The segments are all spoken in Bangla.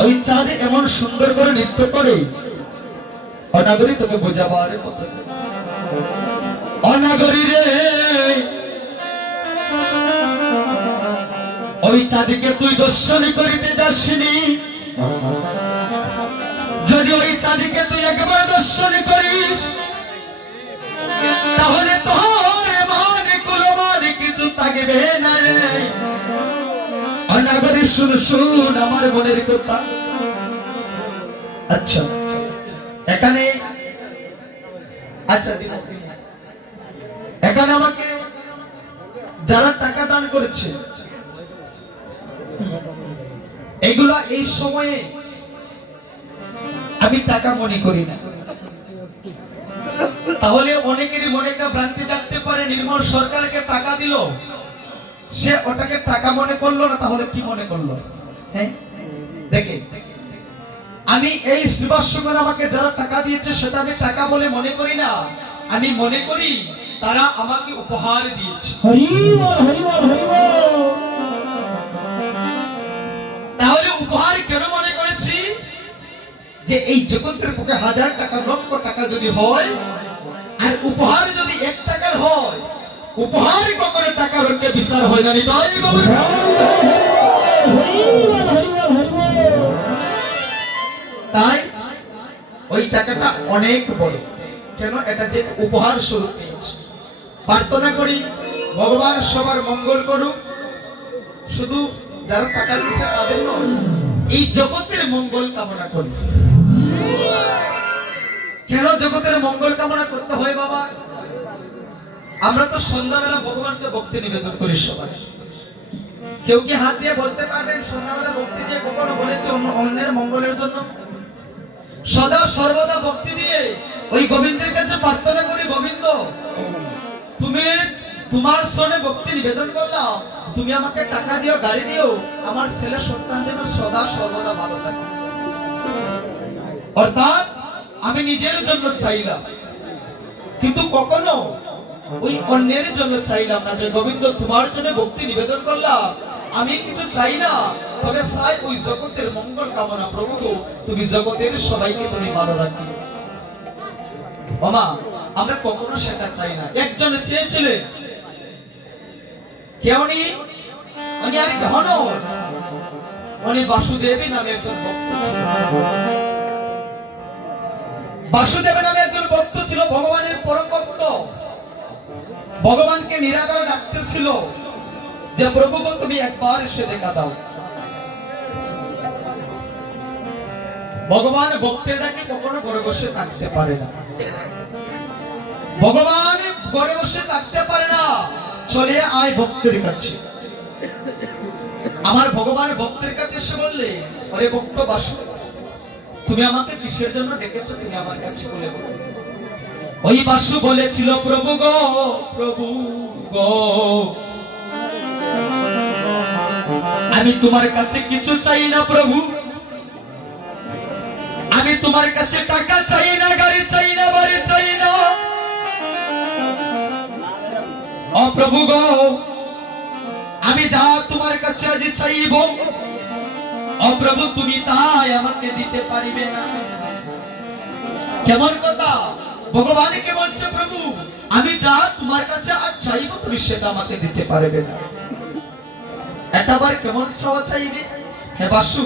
ওই চাঁদ এমন সুন্দর করে নৃত্য করে অনাগরী তোকে বোঝাবার মতো। অনাগরী রে ওই চাঁদকে তুই দর্শনী করিতে যাসনি, যদি ওই চাঁদকে তুই একবার দর্শনী করিস তাহলে তোর মান কুলমান কিছু থাকবে না রে। অনাগরী শুন শুন আমার মনের কথা। আচ্ছা এখানে আচ্ছা এখানে আমাকে যারা টাকা দান করেছে এগুলা এই সময়ে আমি টাকা মনে করি না। তাহলে অনেকেরই মনে একটা ভ্রান্তি থাকতে পারে, নির্মল সরকারকে টাকা দিল, সে ওটাকে টাকা মনে করলো না, তাহলে কি মনে করলো? হ্যাঁ দেখে আমি এই শ্রীবাসগণ আমাকে যারা টাকা দিয়েছে সেটা আমি টাকা বলে মনে করি না, আমি মনে করি তারা আমাকে উপহার দিয়েছে। তাহলে উপহার কেন মনে করেছি? যে এই জগতের পক্ষে 1000 টাকা লক্ষ টাকা যদি হয় আর উপহার যদি 1 টাকার হয়, উপহার কখনো টাকার রক্ষে বিচার হয় না। তাই ওই টাকাটা অনেক বড়, কেন এটা যে উপহার স্বরূপ পেয়েছি। প্রার্থনা করি ভগবান সবার মঙ্গল করুক, শুধু যারা টাকা দিচ্ছে তাদের নয়, এই জগতের মঙ্গল কামনা করি। কেন জগতের মঙ্গল কামনা করতে হয় বাবা? আমরা তো সন্ধ্যাবেলা ভগবানকে ভক্তি নিবেদন করি সবাই। কেউ কি হাত দিয়ে বলতে পারবেন সন্ধ্যাবেলা ভক্তি দিয়ে কখনো বলেছে অন্যের মঙ্গলের জন্য? সদা সর্বদা ভক্তি দিয়ে ওই গোবিন্দের কাছে প্রার্থনা করি, গোবিন্দ তুমি তোমার সনে ভক্তি নিবেদন করলাম, তুমি আমাকে টাকা দিও, গাড়ি দিও, আমার ছেলে সন্তান যেন সদা সর্বদা ভালো থাকে। অর্থাৎ আমি নিজের জন্য চাইলাম, কিন্তু কখনো ওই অন্যের জন্য চাইলাম না। যে গোবিন্দ তোমার জন্য ভক্তি নিবেদন করলাম, আমি কিছু চাই না, তবে চাই ওই জগতের মঙ্গল কামনা। প্রভু তুমি জগতের সবাইকে তুমি ভালো রাখি। মামা আমরা কখনো সেটা চাই না। একজনে চেয়েছিলেন, কেউ নেই, উনি আর ঘন, উনি বাসুদেবী নামে একজন ভক্ত ছিল। বাসুদেব নামে একজন ভক্ত ছিল, ভগবানের পরম ভক্ত। ভগবানকে নিরাকার ডাকতেছিল যে প্রভু তুমি একবার এসে দেখা দাও। ভগবান ভক্তের ডাকে কখনো ঘরে বসে থাকতে পারে না, ভগবান ঘরে বসে থাকতে পারে না, চলে আয় ভক্তের কাছে। আমার ভগবান ভক্তের কাছে এসে বললে, আরে ভক্ত বাসু তুমি আমাকে কিসের জন্য ডেকেছো, তুমি আমার কাছে বলে বলো। ওই বাসু বলেছিল, প্রভু গো প্রভু গো আমি তোমার কাছে কিছু চাই না প্রভু, আমি তোমার কাছে টাকা চাই না, গাড়ি চাই না, বাড়ি চাই না। ও প্রভু গো আমি যা তোমার কাছে আজ চাইব, ও প্রভু তুমি তাই আমাকে দিতে পারিবে না। কেমন কথা? ভগবানকে বলছে, প্রভু আমি যা তোমার কাছে আজ চাইব তুমি সেটা আমাকে দিতে পারবে না। এটাবার কেমন চাওয়া চাইবে? হে বাসু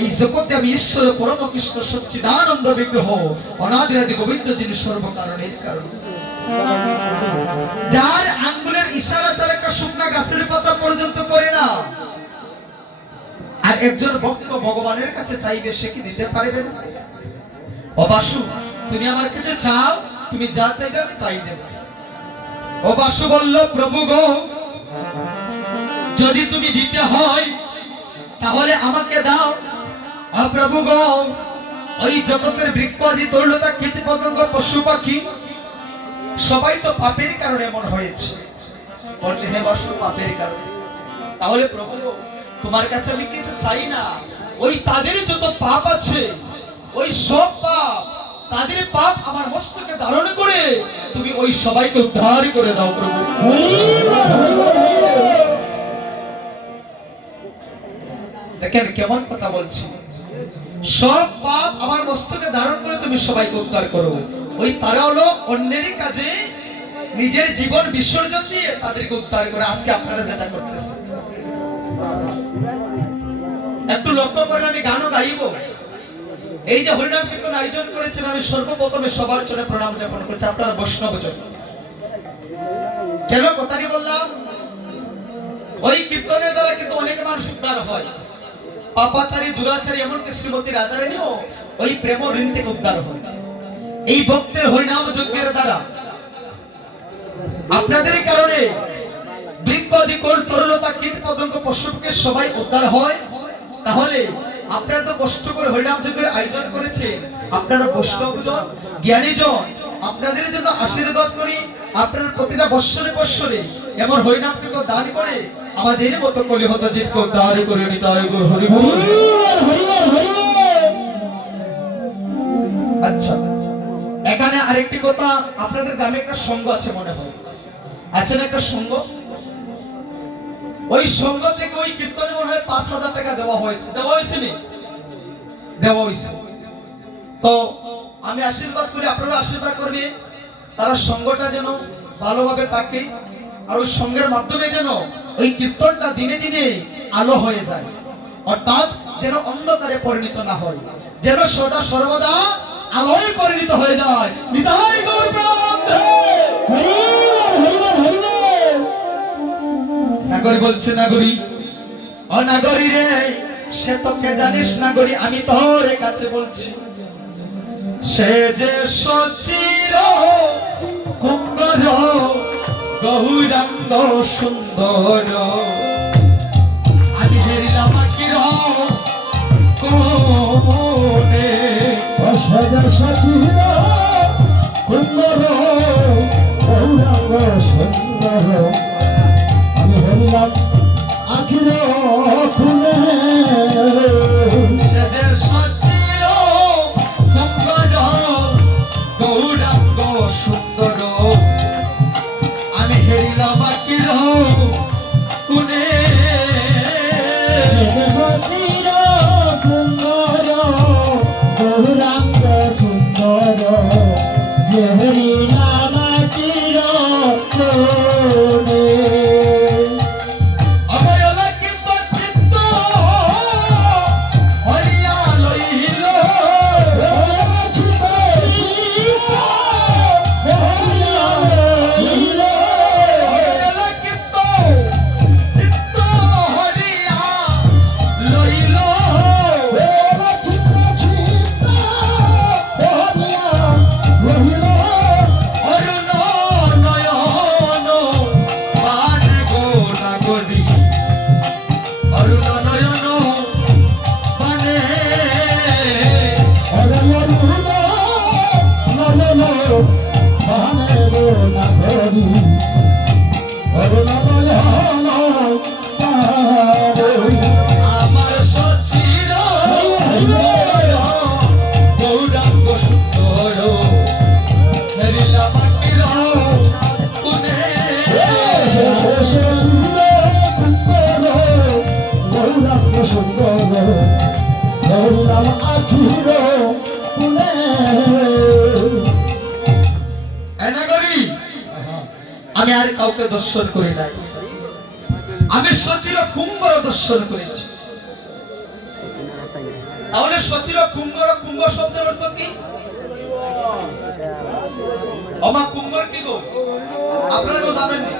এই জগতে আমি ঈশ্বর পরম কৃষ্ণ সচ্চিদানন্দ বিগ্রহ অনাদিরাদি গোবিন্দ যিনি সর্বকারণের কারণ, যার আঙ্গুলের ইশারা ছাড়া একটা শুকনা গাছের পাতা পর্যন্ত করে না, আর একজন ভক্ত ভগবানের কাছে চাইবে, সে কি দিতে পারবে না? ও বাসু তুমি আমার কাছে চাও, তুমি যা চাইবে আমি তাই দেব। ও বাসু বলল, প্রভু গো যদি তুমি দিতে হয় তাহলে আমাকে দাও। ও প্রভু গো ওই জগতের বৃক্ষাদি তরুলতা কীট পতঙ্গ পশু পাখি সবাই তো পাপের কারণে এমন হয়েছে। বলছে, হে বাসু পাপের কারণে। তাহলে প্রভু তোমার কাছে আমি কিছু চাই না, ওই তাদের যত পাপ আছে ওই সব পাপ, তাদের পাপ আমার মস্তকে ধারণ করে তুমি ওই সবাইকে উদ্ধার করে দাও প্রভু। দেখেন কেমন কথা বলছি। সব পাপ আমার মস্তকে ধারণ করে তুমি সবাইকে উদ্ধার করো। ওই তারা হলো অন্যের কাজে নিজের জীবন বিসর্জন দিয়ে তাদেরকে উদ্ধার করে। আজকে আপনারা যেটা করতেছেন, একটু লক্ষ্য করে আমি গানও গাইব। এই যে হরিনাম কীর্তন আয়োজন করেছেন, আমি সর্বপ্রথমে সবার চরণে প্রণাম জ্ঞাপন করছি। আপনারা বৈষ্ণব জন কেন কথাটি বললাম? ওই কীর্তনের দ্বারা কিন্তু অনেক মানুষ উদ্ধার হয়। পাপাচারী, দুরাচারী, এমনকি শ্রীমতী রাধারানীও ওই প্রেম ঋণ থেকে উদ্ধার হয় এই ভক্তের হরিনাম যজ্ঞের দ্বারা। আপনাদের কারণে বৃক্ষদিকল তরুলতা কীট পতঙ্গ পশুপক্ষী সবাই উদ্ধার হয়। তাহলে আপনারা তো কষ্ট করে হরিনাম যজ্ঞের আয়োজন করেছেন, আপনারা বৈষ্ণবজন, জ্ঞানীজন, আপনাদের জন্য আশীর্বাদ করি। আপনার প্রতিটা বৎসরে বৎসরে এমন হরিনাম কীর্তন দান করে আমাদের মতো কলিহত জীবকে উদ্ধার করে নিতে হয়। হরি বল। আচ্ছা, এখানে আরেকটি কথা, আপনাদের গ্রামে একটা সংঘ আছে মনে হয়, আছে না একটা সংঘ? ওই সংঘ থেকে ওই কীর্তনে মনে হয় ৫,০০০ টাকা দেওয়া হয়েছে। দেওয়া হয়েছে নি? দেওয়া হয়েছে। তো আমি আশীর্বাদ করি, আপনারা আশীর্বাদ করবেন তারা সংঘটা যেন ভালোভাবে থাকে, আর ওই সংঘের মাধ্যমে যেন ওই কীর্তনটা দিনে দিনে আলো হয়ে যায়, অর্থাৎ যেন অন্ধকারে পরিণত না হয়, যেন সদা সর্বদা আলোয় পরিণত হয়ে যায়। নিতাই গৌর প্রেমানন্দে। নাগরী বলছে, নাগরী ও নাগরী রে, সে তোকে জানিস নাগরী, আমি তোর কাছে বলছি, সে যে সচির কুঙ্গর গৌরাঙ্গ সুন্দর, আমি হেরিলাম আকির কোনে, সে যে সচির কুঙ্গর গৌরাঙ্গ সুন্দর, আমি হেরিলাম আকির কোনে, সে যে সচির কুঙ্গর গৌরাঙ্গ সুন্দর, আমি হেরিলাম আকির কোনে, সচির কুঙ্গর গৌরাঙ্গ সুন্দর, হেরিলাম আকির কোনে। আমার সচির গৌরাঙ্গ সুন্দর, হেরিলাম আকির কোনে, গৌরাঙ্গ সুন্দর, হেরিলাম আকির কোনে। আমি আর কাউকে দর্শন করি নাই, আমি সচির কুঙ্গর দর্শন করেছি। তাহলে সচির কুঙ্গর, কুঙ্গ শব্দের অর্থ কি? অমা কুঙ্গর কি গো? আপনারা কেউ জানেন না?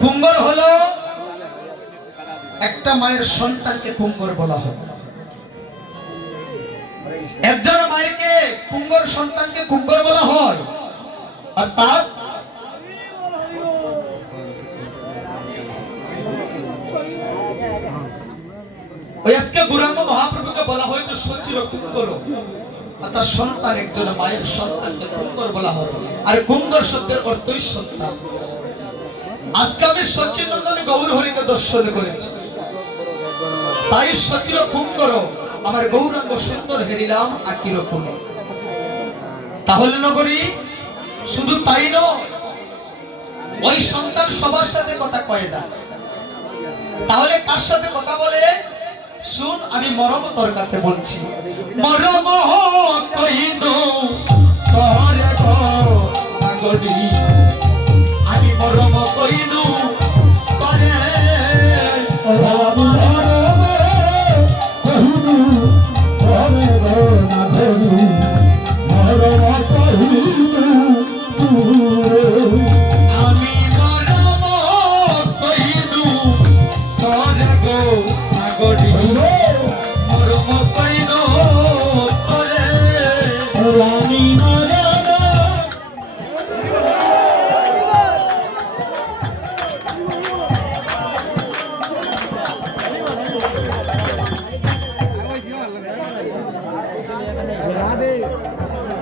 কুঙ্গর হলো একটা মায়ের সন্তানকে কুঙ্গর বলা হয়। একজন মায়েরকে কুঙ্গর সন্তানকে কুঙ্গর বলা হয়, অর্থাৎ আজকে গৌরাঙ্গ মহাপ্রভুকে বলা হয়েছে সচির কুঙ্গর, অর্থাৎ সন্তান, একজন মায়ের সন্তানকে কুঙ্গর বলা হয়। আর কুঙ্গর শব্দের অর্থই সন্তান। আজকে আমি সচির নন্দন গৌর হরিকে দর্শন করেছি, তাই সচির কুঙ্গর আমার গৌরাঙ্গ সুন্দর, হেরিলাম আকির কোনে। তাহলে নগরী শুধু তাই নয়, ওই সন্তান সবার সাথে কথা কয় না, তাহলে কার সাথে কথা বলে? শুন, আমি মরম তোর কাছে বলছি, মরম কইনো তোরে গো পাগলি